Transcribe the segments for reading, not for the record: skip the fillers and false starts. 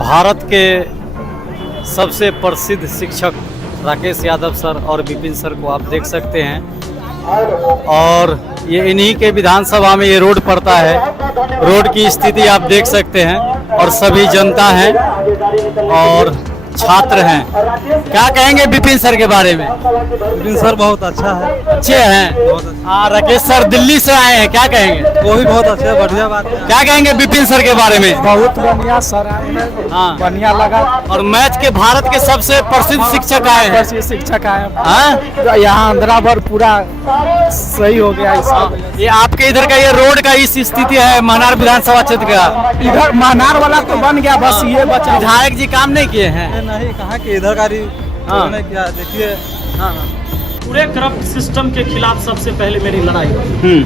भारत के सबसे प्रसिद्ध शिक्षक राकेश यादव सर और विपिन सर को आप देख सकते हैं और ये इन्हीं के विधानसभा में ये रोड पड़ता है। रोड की स्थिति आप देख सकते हैं और सभी जनता हैं और छात्र हैं। क्या कहेंगे विपिन सर के बारे में? विपिन सर बहुत अच्छा है, अच्छे हैं। हाँ, राकेश सर दिल्ली से आए हैं, क्या कहेंगे? वो भी बहुत अच्छा है, बढ़िया बात है। क्या कहेंगे विपिन सर के बारे में? बहुत बढ़िया सर आए हैं, हाँ, बढ़िया लगा। और मैथ के भारत के सबसे प्रसिद्ध शिक्षक आए हैं। ये शिक्षक आए हाँ? हैं, यहाँ अंदरावर पूरा सही हो गया इसका। ये आपके इधर का ये रोड का इस स्थिति है महनार विधानसभा क्षेत्र का। इधर महनार वाला तो बन गया, बस ये बचा। विधायक जी काम नहीं किए हैं? नहीं, कहाँ के इधर का क्या देखिए। हाँ, पूरे करप्ट सिस्टम के खिलाफ सबसे पहले मेरी लड़ाई।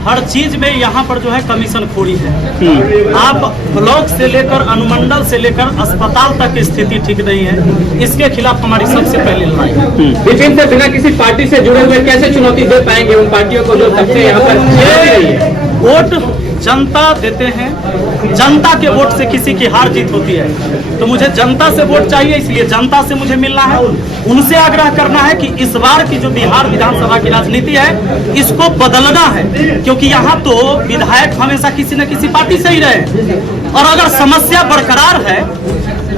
हर चीज में यहाँ पर जो है कमीशन खोरी है। आप ब्लॉक से लेकर अनुमंडल से लेकर अस्पताल तक की स्थिति ठीक नहीं है। इसके खिलाफ हमारी सबसे पहली लड़ाई है। विपिन से बिना किसी पार्टी से जुड़े हुए कैसे चुनौती दे पाएंगे उन पार्टियों को जो सबसे यहाँ पर वोट जनता देते हैं, जनता के वोट से किसी की हार जीत होती है। तो मुझे जनता से वोट चाहिए, इसलिए जनता से मुझे मिलना है। उनसे आग्रह करना है कि इस बार की जो बिहार विधानसभा की राजनीति है इसको बदलना है, क्योंकि यहाँ तो विधायक हमेशा किसी न किसी पार्टी से ही रहे और अगर समस्या बरकरार है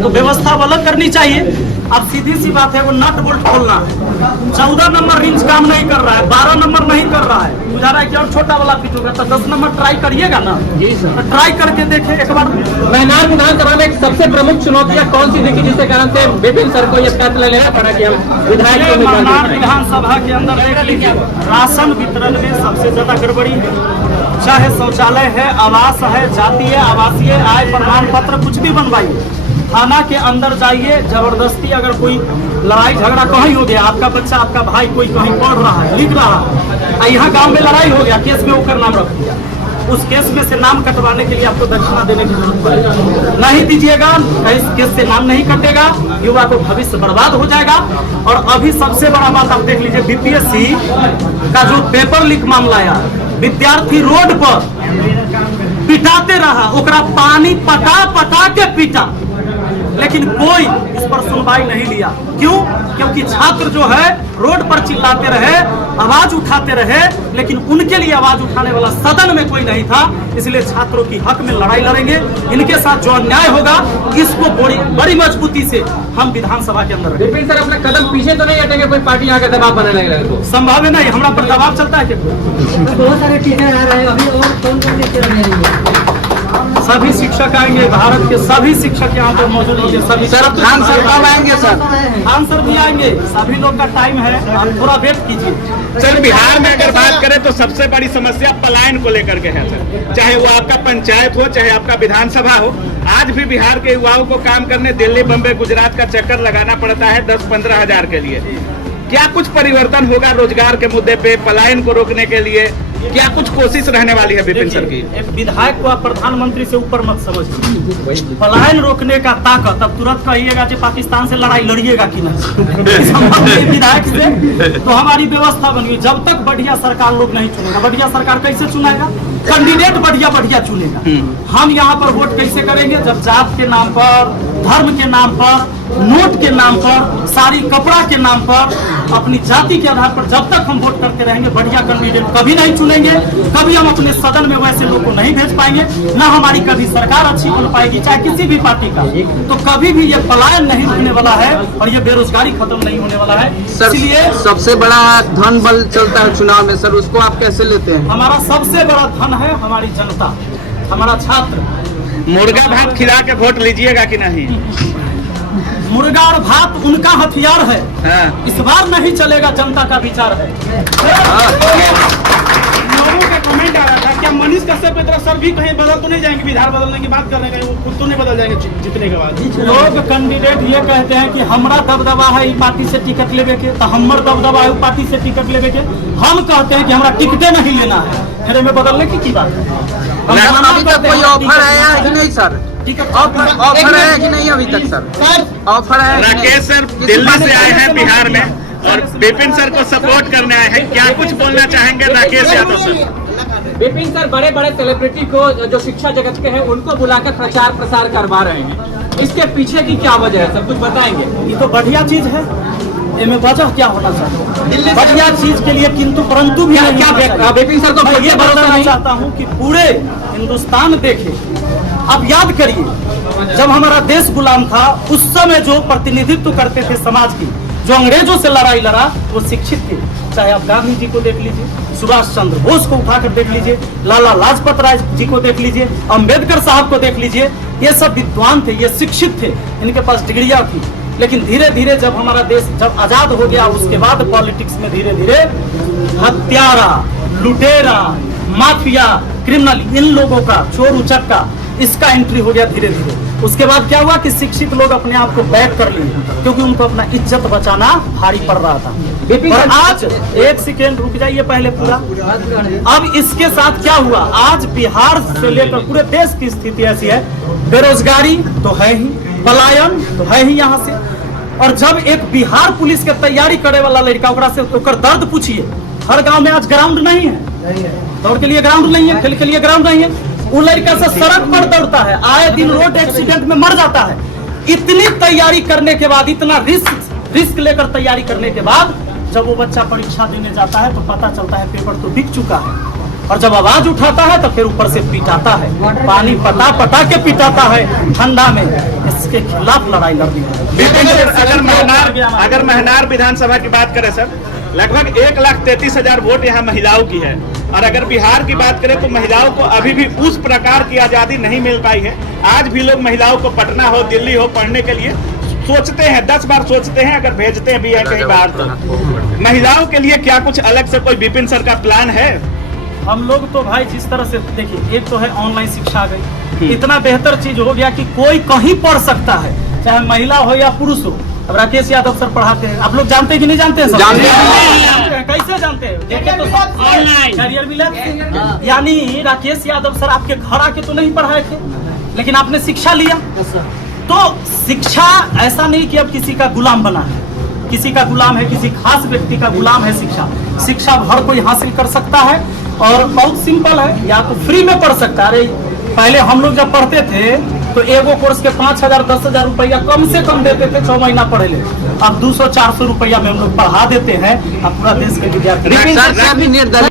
तो व्यवस्था अलग करनी चाहिए। अब सीधी सी बात है, वो नट बोल्ट खोलना है। 14 नंबर रिंच काम नहीं कर रहा है, 12 नंबर नहीं कर रहा है, बुझा रहा है कि और छोटा वाला फिट होगा तो 10 नंबर ट्राई करिएगा ना। जी सर, तो ट्राई करके देखें एक बार। महनार विधानसभा में सबसे प्रमुख चुनौतियाँ कौन सी दिखी जिसके कारण से विपिन सर को यह फैसला लेना पड़ा कि हम विधायक को महनार विधानसभा के अंदर देख लीजिए, राशन वितरण में सबसे ज्यादा गड़बड़ी है। चाहे शौचालय है, आवास है, जातीय आवासीय आय प्रमाण पत्र कुछ भी बनवाइए, थाना के अंदर जाइए, जबरदस्ती अगर कोई लड़ाई झगड़ा कहीं हो गया, आपका बच्चा आपका भाई कोई कहीं पढ़ रहा है, लिख रहा है, यहाँ गांव में लड़ाई हो गया, केस में होकर नाम रख दिया, उस केस में से नाम कटवाने के लिए आपको दक्षिणा देने की जरूरत पड़ेगी। नहीं दीजिएगा, इस केस से नाम नहीं कटेगा, युवा को भविष्य बर्बाद हो जाएगा। और अभी सबसे बड़ा बात आप देख लीजिए, बीपीएससी का जो पेपर लीक मामला आया, विद्यार्थी रोड पर पिटाते रहा, ओकरा पानी पटा पटा के पीटा, लेकिन कोई इस पर सुनवाई नहीं लिया। क्यों? क्योंकि छात्र जो है रोड पर चिल्लाते रहे, आवाज उठाते रहे, लेकिन उनके लिए आवाज उठाने वाला सदन में कोई नहीं था। इसलिए छात्रों की हक में लड़ाई लड़ेंगे। इनके साथ जो अन्याय होगा इसको बड़ी मजबूती से हम विधानसभा के अंदर। विपिन सर अपना कदम पीछे तो नहीं हटेंगे, कोई पार्टी यहाँ का दबाव बनाने लगे तो? संभव नहीं, हमारा पर दबाव चलता है। बहुत सारे टीचर आ रहे हैं अभी, और कौन कौन टीचर रहेंगे? सभी शिक्षक आएंगे, भारत के सभी शिक्षक यहाँ पर मौजूद होंगे। सभी सर खान सर कब आएंगे? सर खान सर भी आएंगे, सभी लोग का टाइम है, आप थोड़ा वेट कीजिए। सर बिहार में अगर बात करें तो सबसे बड़ी समस्या पलायन को लेकर के है सर, चाहे वो आपका पंचायत हो चाहे आपका विधानसभा हो। आज भी बिहार के युवाओं को काम करने दिल्ली, बम्बई, गुजरात का चक्कर लगाना पड़ता है 10-15 हजार के लिए। क्या कुछ परिवर्तन होगा रोजगार के मुद्दे पे, पलायन को रोकने के लिए? क्या कुछ कोशिश रहने वाली है विपिन सर की? एक विधायक को आप प्रधानमंत्री से ऊपर मत समझिए। पलायन रोकने का ताकत अब तुरंत कहिएगा कि पाकिस्तान से लड़ाई लड़िएगा कि नहीं विधायक से, तो हमारी व्यवस्था बन गई। जब तक बढ़िया सरकार लोग नहीं चुनेगा, बढ़िया सरकार कैसे चुनेगा? कैंडिडेट बढ़िया चुनेगा। हम यहाँ पर वोट कैसे करेंगे? जब जात के नाम पर, धर्म के नाम पर, नोट के नाम पर, सारी कपड़ा के नाम पर, अपनी जाति के आधार पर जब तक हम वोट करते रहेंगे, बढ़िया कैंडिडेट कभी नहीं चुनेंगे। कभी हम अपने सदन में वैसे लोग को नहीं भेज पाएंगे, ना हमारी कभी सरकार अच्छी बन पाएगी, चाहे किसी भी पार्टी का। तो कभी भी ये पलायन नहीं होने वाला है और ये बेरोजगारी खत्म नहीं होने वाला है। इसलिए सबसे बड़ा धन बल चलता है चुनाव में सर, उसको आप कैसे लेते हैं? हमारा सबसे बड़ा धन है हमारी जनता, हमारा छात्र। मुर्गा भात खिला के वोट लीजिएगा कि नहीं? मुर्गा और भात उनका हथियार है, हाँ। इस बार नहीं चलेगा, जनता का विचार है। लोगों का कमेंट आ रहा था, क्या मनीष कश्यप की तरह सर भी कहीं बदल तो नहीं जाएंगे? विधार बदलने की बात कर रहे हैं, वो खुद तो नहीं बदल जाएंगे जीतने के बाद? लोग कैंडिडेट ये कहते हैं कि हमारा दबदबा है ई पार्टी से टिकट लेवे के, तो हमर दबदबा है पार्टी से टिकट लेवे के। हम कहते हैं कि हमारा टिकटे नहीं लेना है, फिर में बदलने की बात है। अभी तक कोई ऑफर आया है कि नहीं सर? ऑफर है कि नहीं अभी तक सर? ऑफर है? राकेश सर दिल्ली से आए हैं बिहार में और विपिन सर को सपोर्ट करने आए हैं, क्या कुछ बोलना चाहेंगे राकेश यादव सर? विपिन सर बड़े बड़े सेलिब्रिटी को जो शिक्षा जगत के हैं उनको बुलाकर प्रचार प्रसार करवा रहे हैं। इसके पीछे की क्या वजह है, सब कुछ बताएंगे? ये तो बढ़िया चीज है, इनमें वजह क्या होना चाहिए? बढ़िया चीज के लिए किंतु परंतु भी नहीं होना चाहिए। विपिन सर को मैं ये भरोसा बताना नहीं? चाहता हूँ कि पूरे हिंदुस्तान देखे, अब याद करिए जब हमारा देश गुलाम था उस समय जो प्रतिनिधित्व करते थे समाज की, जो अंग्रेजों से लड़ाई लड़ा वो शिक्षित थे। चाहे आप गांधी जी को देख लीजिए, सुभाष चंद्र बोस को उठाकर देख लीजिए, लाला लाजपत राय जी को देख लीजिए, अंबेडकर साहब को देख लीजिए, ये सब विद्वान थे, ये शिक्षित थे, इनके पास डिग्रियां थी। लेकिन धीरे धीरे जब हमारा देश जब आजाद हो गया उसके बाद पॉलिटिक्स में धीरे धीरे हत्यारा, लुटेरा, माफिया, क्रिमिनल, इन लोगों का, चोर उचक्का, इसका एंट्री हो गया धीरे धीरे। उसके बाद क्या हुआ कि शिक्षित लोग अपने आप को बैक कर लिए क्योंकि उनको अपना इज्जत बचाना भारी पड़ रहा था। और आज एक सेकेंड रुक जाइए पहले पूरा। अब इसके साथ क्या हुआ, आज बिहार से लेकर पूरे देश की स्थिति ऐसी है, बेरोजगारी तो है ही, पलायन तो है ही यहाँ से। और जब एक बिहार पुलिस के तैयारी करे वाला लड़का, ओकरा से ओकर दर्द पूछिए, हर गांव में आज ग्राउंड नहीं है, दौड़ के लिए ग्राउंड नहीं है, खेल के लिए ग्राउंड नहीं है, वो लड़का से सड़क पर दौड़ता है, आए दिन रोड एक्सीडेंट में मर जाता है। इतनी तैयारी करने के बाद, इतना रिस्क लेकर तैयारी करने के बाद जब वो बच्चा परीक्षा देने जाता है तो पता चलता है पेपर तो बिक चुका है, और जब आवाज उठाता है तो फिर ऊपर से पिटाता है, पानी पटा के पिटाता है ठंडा में। इसके खिलाफ लड़ाई लड़नी है। अगर महनार विधानसभा की बात करें सर, लगभग 1,33,000 वोट यहाँ महिलाओं की है। और अगर बिहार की बात करें तो महिलाओं को अभी भी उस प्रकार की आजादी नहीं मिल पाई है। आज भी लोग महिलाओं को पटना हो, दिल्ली हो पढ़ने के लिए सोचते हैं, 10 बार सोचते हैं, अगर भेजते भी हैं कहीं बाहर तो। महिलाओं के लिए क्या कुछ अलग से कोई विपिन सर का प्लान है? हम लोग तो भाई जिस तरह से देखिए, एक तो है ऑनलाइन शिक्षा आ गई, इतना बेहतर चीज हो गया कि कोई कहीं पढ़ सकता है, चाहे महिला हो या पुरुष हो। अब राकेश यादव सर पढ़ाते हैं, आप लोग जानते हैं कि नहीं जानते हैं? जानते हैं। कैसे जानते हैं? देखे तो ऑनलाइन करियर मिला। यानी राकेश यादव सर आपके घर आके तो नहीं पढ़ाए थे, लेकिन आपने शिक्षा लिया। तो शिक्षा ऐसा नहीं कि अब किसी का गुलाम बना है, किसी का गुलाम है, किसी खास व्यक्ति का गुलाम है। शिक्षा हर कोई हासिल कर सकता है और बहुत सिंपल है, या तो फ्री में पढ़ सकता है। पहले हम लोग जब पढ़ते थे तो एगो कोर्स के 5,000 10,000 रुपया कम से कम देते थे, 6 महीना पढ़े ले। अब 200-400 रुपया में हम लोग पढ़ा देते हैं। अब पूरा देश के विद्यार्थी